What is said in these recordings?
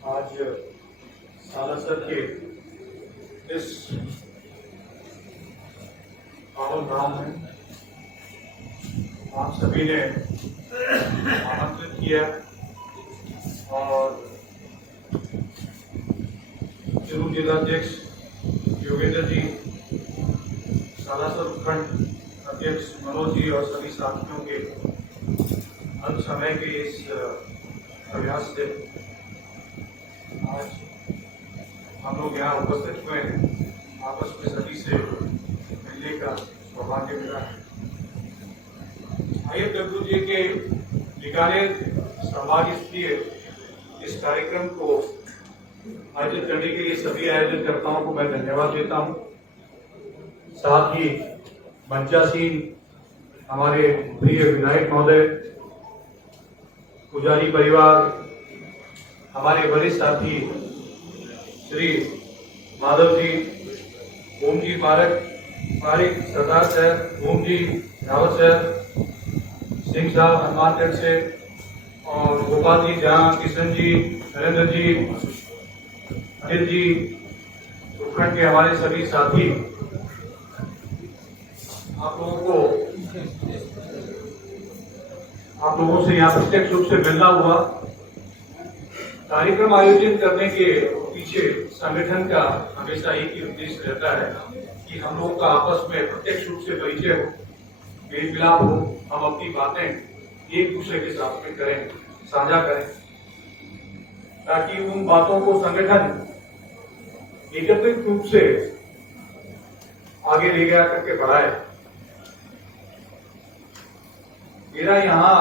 आज सालासर के इस पावन धाम में आप सभी ने आमंत्रित किया और चुरू जिलाध्यक्ष योगेंद्र जी, सालासर उपखंड अध्यक्ष मनोज जी और सभी साथियों के अल्प समय के इस प्रयास से आज हम लोग यहाँ उपस्थित हुए हैं। आपस में सभी से मिलने का सौभाग्य मिला है। IFWJ के बीकानेर संभाग स्तरीय इस कार्यक्रम को आयोजित करने के लिए सभी आयोजनकर्ताओं को मैं धन्यवाद देता हूँ। साथ ही मंचासीन हमारे प्रिय विधायक महोदय, पुजारी परिवार, हमारे वरिष्ठ साथी श्री माधव जी, ओम जी पारिक, सरदार सर, ओम जी रावत सर, सिंह साहब हनुमानगढ़ से, और गोपाल जी जहाँ, किशन जी, नरेंद्र जी, अनिल जी, उपखंड के हमारे सभी साथी, आप लोगों से यहाँ प्रत्यक्ष रूप से मिलना हुआ। कार्यक्रम आयोजित करने के पीछे संगठन का हमेशा एक ही उद्देश्य रहता है कि हम लोगों का आपस में प्रत्यक्ष रूप से परिचय हो, मेल मिलाप हो, हम अपनी बातें एक दूसरे के साथ में करें, साझा करें, ताकि उन बातों को संगठन एकत्रित रूप से आगे ले गया करके बढ़ाए। मेरा यहाँ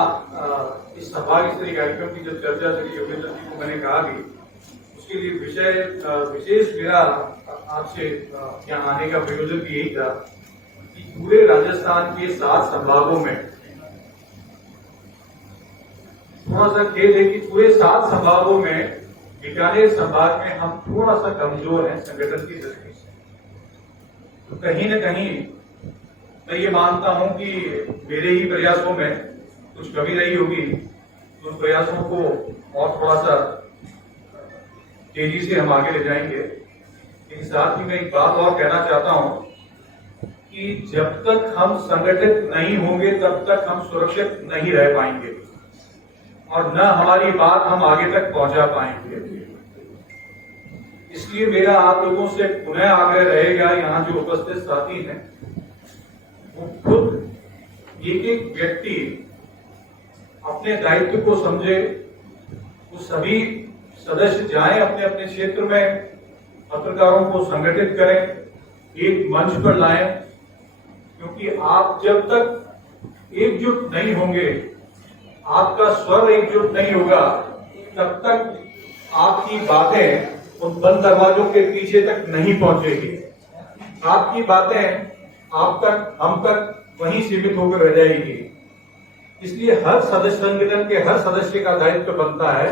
इस संभाग स्तरीय कार्यक्रम की जब चर्चा श्री योगेंद्र जी को मैंने कहा भी, उसके लिए विशेष मेरा आपसे यहाँ आने का प्रयोजन भी यही था कि पूरे राजस्थान के 7 संभागों में थोड़ा सा खेल है कि पूरे 7 संभागों में बीकानेर संभाग में हम थोड़ा सा कमजोर हैं संगठन की दृष्टि से। तो कहीं न कहीं मैं ये मानता हूं कि मेरे ही प्रयासों में कुछ कमी रही होगी, उन प्रयासों को और थोड़ा सा तेजी से हम आगे ले जाएंगे। लेकिन साथ ही मैं एक बात और कहना चाहता हूं कि जब तक हम संगठित नहीं होंगे तब तक हम सुरक्षित नहीं रह पाएंगे और न हमारी बात हम आगे तक पहुंचा पाएंगे। इसलिए मेरा आप लोगों से पुनः आग्रह रहेगा, यहाँ जो उपस्थित साथी हैं वो खुद एक एक व्यक्ति अपने दायित्व को समझे, वो सभी सदस्य जाएं अपने अपने क्षेत्र में, पत्रकारों को संगठित करें, एक मंच पर लाएं, क्योंकि आप जब तक एकजुट नहीं होंगे, आपका स्वर एकजुट नहीं होगा, तब तक आपकी बातें उन बंद दरवाजों के पीछे तक नहीं पहुंचेगी। आपकी बातें आप तक, हम तक वहीं सीमित होकर रह जाएगी। इसलिए हर सदस्य, संगठन के हर सदस्य का दायित्व बनता है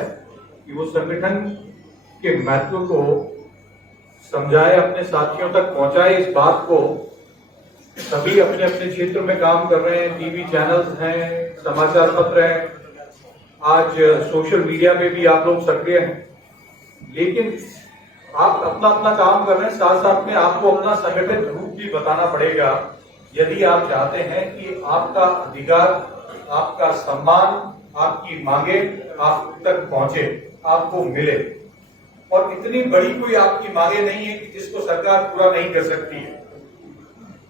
कि वो संगठन के महत्व को समझाए, अपने साथियों तक पहुंचाए। इस बात को सभी अपने अपने क्षेत्र में काम कर रहे हैं, टीवी चैनल्स हैं, समाचार पत्र हैं, आज सोशल मीडिया में भी आप लोग सक्रिय हैं। लेकिन आप अपना अपना काम कर रहे हैं, साथ साथ में आपको अपना संगठित रूप भी बताना पड़ेगा यदि आप चाहते हैं कि आपका अधिकार, आपका सम्मान, आपकी मांगे आप तक पहुंचे, आपको मिले। और इतनी बड़ी कोई आपकी मांगे नहीं है कि जिसको सरकार पूरा नहीं कर सकती है।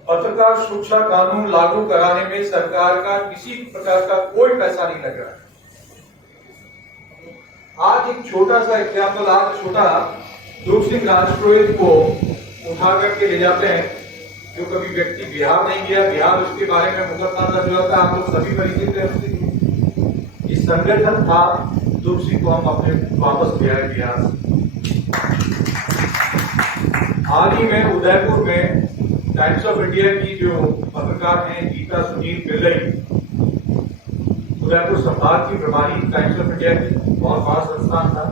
पत्रकार सुरक्षा कानून लागू कराने में सरकार का किसी प्रकार का कोई पैसा नहीं लग रहा है। आज एक छोटा सा एग्जाम्पल, आज छोटा ध्रुव सिंह राजपुरोहित को उठा करके ले जाते हैं, जो कभी व्यक्ति बिहार नहीं गया, बिहार उसके बारे में मुकदमा दर्ज हुआ था, आप लोग सभी परिचित हैं उससे। ये संगठन था, ध्रुव सिंह को हम अपने वापस ले आए बिहार से। हाल ही में उदयपुर में टाइम्स ऑफ इंडिया की जो पत्रकार हैं गीता सुनील पिल्लई, उदयपुर संभाग की प्रभारी टाइम्स ऑफ इंडिया की, बहुत बड़ा संस्थान था।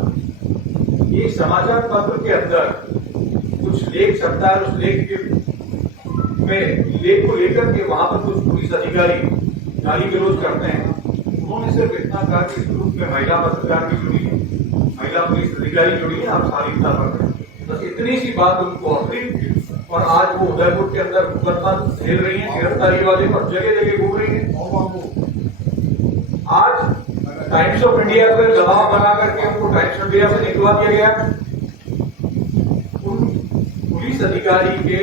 एक समाचार पत्र के अंदर कुछ लेख छपता है, उस लेख को लेकर के वहां पर कुछ पुलिस अधिकारी गाली गलौज करते हैं। उन्होंने सिर्फ इतना कहा कि इस ग्रुप में महिला पत्रकार भी जुड़ी है। महिला पुलिस अधिकारी जुड़ी है, आप सारी बता पा रहे हैं। बस इतनी सी बात उनको और और आज वो उदयपुर के अंदर मुकदमा झेल रही है, गिरफ्तारी वाले पर जगह जगह घूम रही है। आज टाइम्स ऑफ इंडिया पर दबाव बना करके उनको टाइम्स ऑफ इंडिया से निकलवा दिया गया। उन पुलिस अधिकारी के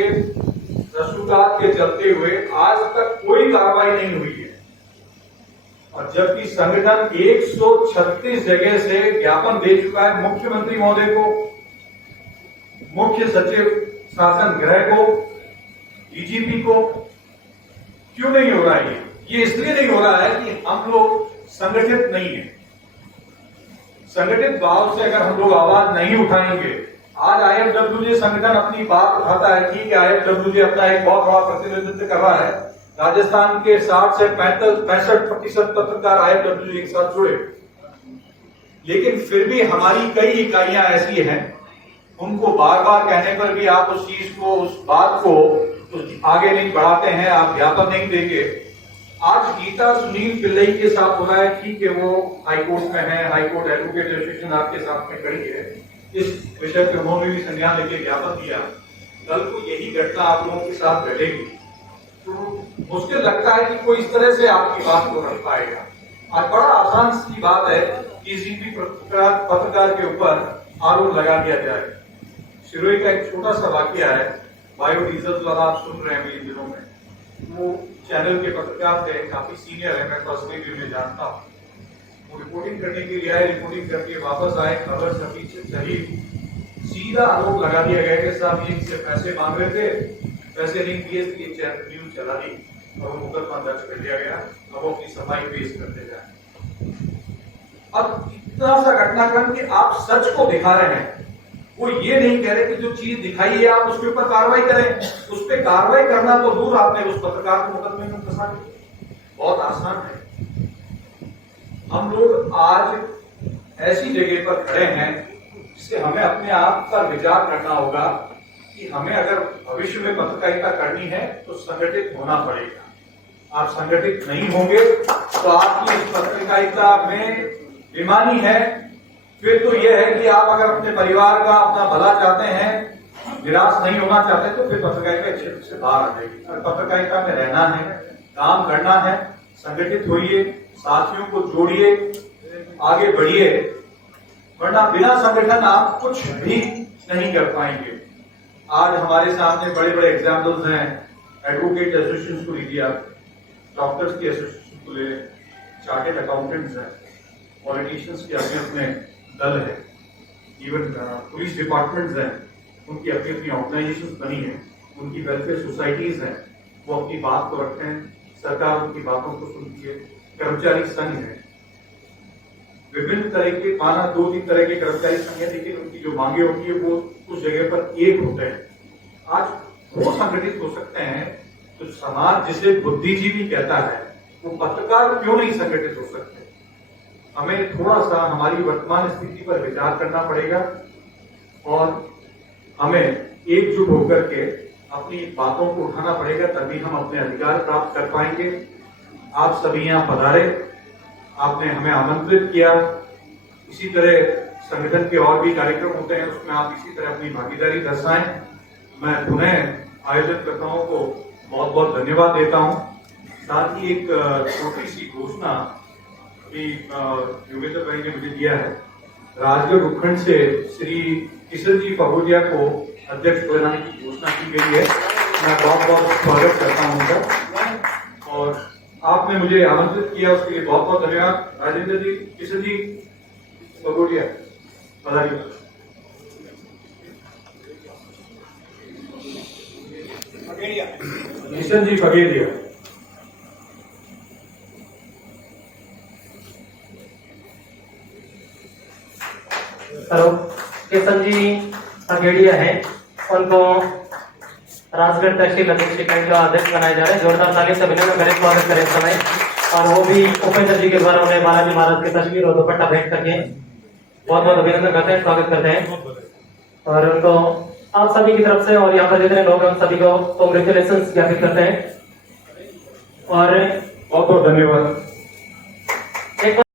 रसूखात के चलते हुए आज तक कोई कार्रवाई नहीं हुई है, और जबकि संगठन 136 जगह से ज्ञापन दे चुका है मुख्यमंत्री महोदय को, मुख्य सचिव शासन गृह को, डीजीपी को। क्यों नहीं हो रहा है? ये इसलिए नहीं हो रहा है कि हम लोग संगठित नहीं है। संगठित भाव से अगर हम लोग आवाज नहीं उठाएंगे, आज आईएफडब्ल्यूजे संगठन अपनी बात उठाता है, ठीक है, आईएफडब्ल्यूजे अपना एक बहुत बड़ा प्रतिनिधित्व कर रहा है। राजस्थान के 60 से 65% पत्रकार आईएफडब्ल्यूजे के साथ जुड़े, लेकिन फिर भी हमारी कई इकाइयां ऐसी हैं, उनको बार बार कहने पर भी आप उस चीज को, उस बात को आगे नहीं बढ़ाते हैं, आप ज्ञापन नहीं देंगे। आज गीता सुनील पिल्लई के साथ हो रहा है, ठीक है, वो हाईकोर्ट में है, हाईकोर्ट एडवोकेट एसोसिएशन आपके साथ में खड़ी है, इस विषय पर उन्होंने भी संज्ञान लेके ज्ञापन दिया। कल को यही घटना आप लोगों के साथ घटेगी तो मुश्किल लगता है कि कोई इस तरह से आपकी बात को रख पाएगा। आज बड़ा आसान सी बात है कि किसी भी पत्रकार के ऊपर आरोप लगा दिया जाए। सिरोही का एक छोटा सा वाकया है, बायोडीजल वाला आप सुन रहे हैं इन दिनों में, वो चैनल के पत्रकार थे, काफी सीनियर है, मैं पर्सनली भी उन्हें जानता हूँ। वो रिपोर्टिंग करने के लिए आए, रिपोर्टिंग करके वापस आए, खबर सही सीधा आरोप लगा दिया गया कि साहब ये इनसे पैसे मांग रहे थे, पैसे नहीं दिए, ये चैनल न्यूज चला दी और मुकदमा दर्ज कर दिया गया। अब वो अपनी सफाई पेश करते जाए। अब इतना सा घटनाक्रम कि आप सच को दिखा रहे हैं, वो ये नहीं कह रहे कि जो चीज दिखाई है आप उसके ऊपर कार्रवाई करें। उस पर कार्रवाई करना तो दूर, आपने उस पत्रकार को मुकदमे में फंसा दिया। बहुत आसान है। हम लोग आज ऐसी जगह पर खड़े हैं जिससे हमें अपने आप पर विचार करना होगा कि हमें अगर भविष्य में पत्रकारिता करनी है तो संगठित होना पड़ेगा। आप संगठित नहीं होंगे तो आपकी इस पत्रकारिता में बेईमानी है। फिर तो यह है कि आप अगर अपने परिवार का, अपना भला चाहते हैं, निराश नहीं होना चाहते, तो फिर पत्रकारिता क्षेत्र से बाहर आ जाएगी। और पत्रकारिता में रहना है, काम करना है, संगठित होइए, साथियों को जोड़िए, आगे बढ़िए, वरना बिना संगठन आप कुछ भी नहीं कर पाएंगे। आज हमारे सामने बड़े बड़े एग्जाम्पल्स हैं, एडवोकेट एसोसिएशन को लीजिए, डॉक्टर्स की एसोसिएशन को ले, चार्टेड अकाउंटेंट्स हैं, पॉलिटिशियंस के अपने अपने दल है, इवन पुलिस डिपार्टमेंट्स हैं, उनकी अपनी अपनी ऑर्गेनाइजेशन बनी है, उनकी वेलफेयर सोसाइटीज हैं, वो अपनी बात को रखते हैं, सरकार उनकी बातों को सुनती है। कर्मचारी संघ है, विभिन्न तरह के, माना 2-3 तरह के कर्मचारी संघ है, लेकिन उनकी जो मांगे होती है वो उस जगह पर एक होते हैं। आज वो संगठित हो सकते हैं, तो समाज जिसे बुद्धिजीवी कहता है, वो पत्रकार क्यों नहीं संगठित हो सकते? हमें थोड़ा सा हमारी वर्तमान स्थिति पर विचार करना पड़ेगा और हमें एकजुट होकर के अपनी बातों को उठाना पड़ेगा, तभी हम अपने अधिकार प्राप्त कर पाएंगे। आप सभी यहाँ पधारे, आपने हमें आमंत्रित किया। इसी तरह संगठन के और भी कार्यक्रम होते हैं, उसमें आप इसी तरह अपनी भागीदारी दर्शाएं। मैं पुनः आयोजनकर्ताओं को बहुत बहुत धन्यवाद देता हूं। साथ ही एक छोटी सी घोषणा योगेंद्र भाई ने मुझे दिया है। राजगढ़ उपखंड से श्री किशन जी पहोजिया को अध्यक्ष बनाने की घोषणा की गई है। मैं बहुत बहुत स्वागत करता हूं उनका, और आपने मुझे आमंत्रित किया उसके लिए बहुत बहुत धन्यवाद। राजेंद्र जी, किशन जी पहोजिया, पधारिए। किशन जी बघेलिया। हेलो, किशन जी अगेड़िया है, उनको राजगढ़ तहसील अध्यक्ष इकाई का अध्यक्ष बनाया जा रहा है। जोरदार ताली से अभिनंदन करें, स्वागत करें इस समय। और वो भी उपेंद्र जी के द्वारा उन्हें बालाजी महाराज की तस्वीर और दुपट्टा भेंट करके बहुत बहुत अभिनंदन करते हैं, स्वागत करते हैं। और उनको आप सभी की तरफ से और यहाँ पर जितने लोग हैं सभी को कांग्रेचुलेशन ज्ञापित करते हैं और बहुत बहुत धन्यवाद।